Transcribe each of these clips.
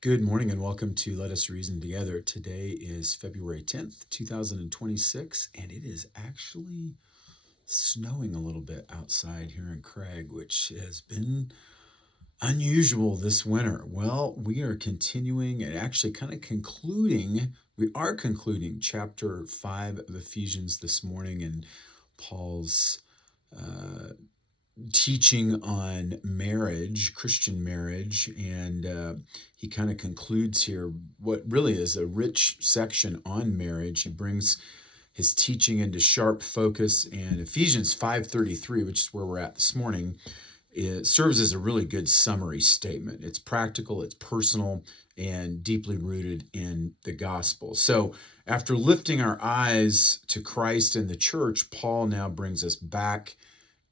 Good morning and welcome to Let Us Reason Together. Today is February 10th, 2026, and it is actually snowing a little bit outside here in Craig, which has been unusual this winter. Well, we are continuing and actually kind of we are concluding chapter 5 of Ephesians this morning, and Paul's teaching on marriage, Christian marriage, and he kind of concludes here what really is a rich section on marriage. He brings his teaching into sharp focus, and Ephesians 5:33, which is where we're at this morning, it serves as a really good summary statement. It's practical, it's personal, and deeply rooted in the gospel. So after lifting our eyes to Christ and the church, Paul now brings us back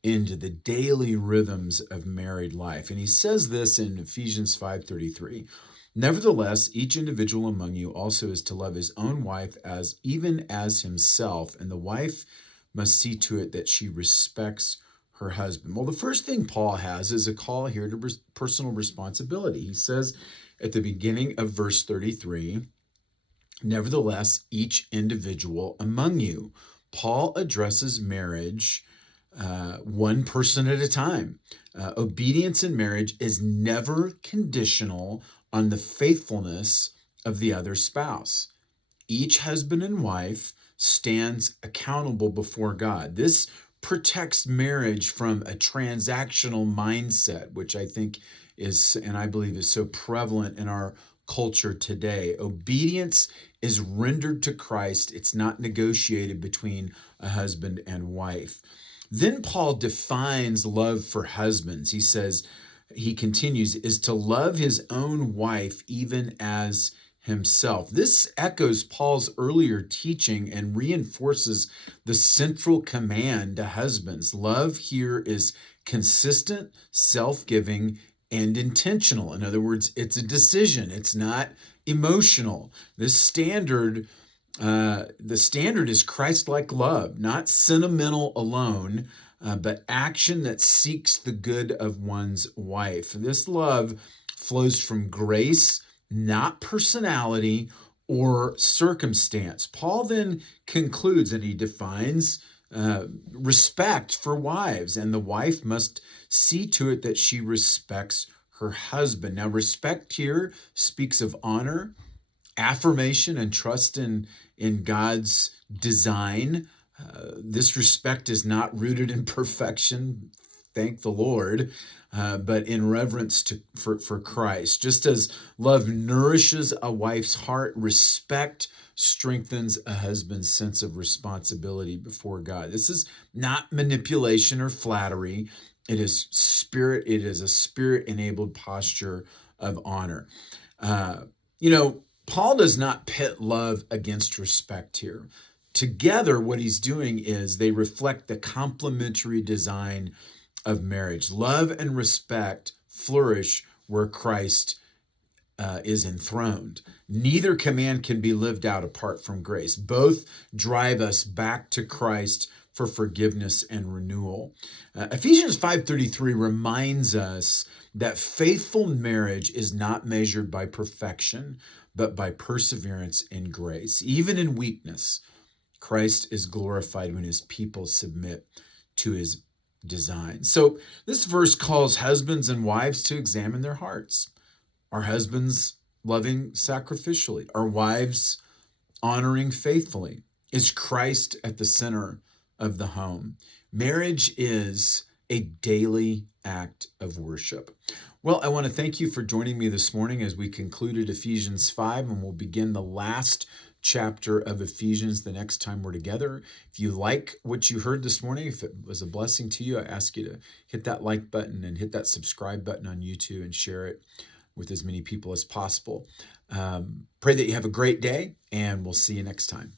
into the daily rhythms of married life. And he says this in Ephesians 5:33. Nevertheless, each individual among you also is to love his own wife even as himself, and the wife must see to it that she respects her husband. Well, the first thing Paul has is a call here to personal responsibility. He says at the beginning of verse 33, nevertheless, each individual among you. Paul addresses marriage one person at a time. Obedience in marriage is never conditional on the faithfulness of the other spouse. Each husband and wife stands accountable before God. This protects marriage from a transactional mindset, which I think is, and I believe is so prevalent in our culture today. Obedience is rendered to Christ. It's not negotiated between a husband and wife. Then Paul defines love for husbands. He continues, is to love his own wife even as himself. This echoes Paul's earlier teaching and reinforces the central command to husbands. Love here is consistent, self-giving, and intentional. In other words, it's a decision. It's not emotional. The standard is Christ-like love, not sentimental alone, but action that seeks the good of one's wife. This love flows from grace, not personality or circumstance. Paul then concludes and he defines respect for wives, and the wife must see to it that she respects her husband. Now, respect here speaks of honor, affirmation, and trust in God's design. This respect is not rooted in perfection, thank the Lord, but in reverence for Christ. Just as love nourishes a wife's heart, respect strengthens a husband's sense of responsibility before God. This is not manipulation or flattery. It is a spirit-enabled posture of honor. Paul does not pit love against respect here. Together, what he's doing is they reflect the complementary design of marriage. Love and respect flourish where Christ is enthroned. Neither command can be lived out apart from grace. Both drive us back to Christ for forgiveness and renewal. Ephesians 5:33 reminds us that faithful marriage is not measured by perfection, but by perseverance in grace. Even in weakness, Christ is glorified when his people submit to his design. So this verse calls husbands and wives to examine their hearts. Are husbands loving sacrificially? Are wives honoring faithfully? Is Christ at the center of the home? Marriage is a daily act of worship. Well, I want to thank you for joining me this morning as we concluded Ephesians 5, and we'll begin the last chapter of Ephesians the next time we're together. If you like what you heard this morning, if it was a blessing to you, I ask you to hit that like button and hit that subscribe button on YouTube and share it with as many people as possible. Pray that you have a great day, and we'll see you next time.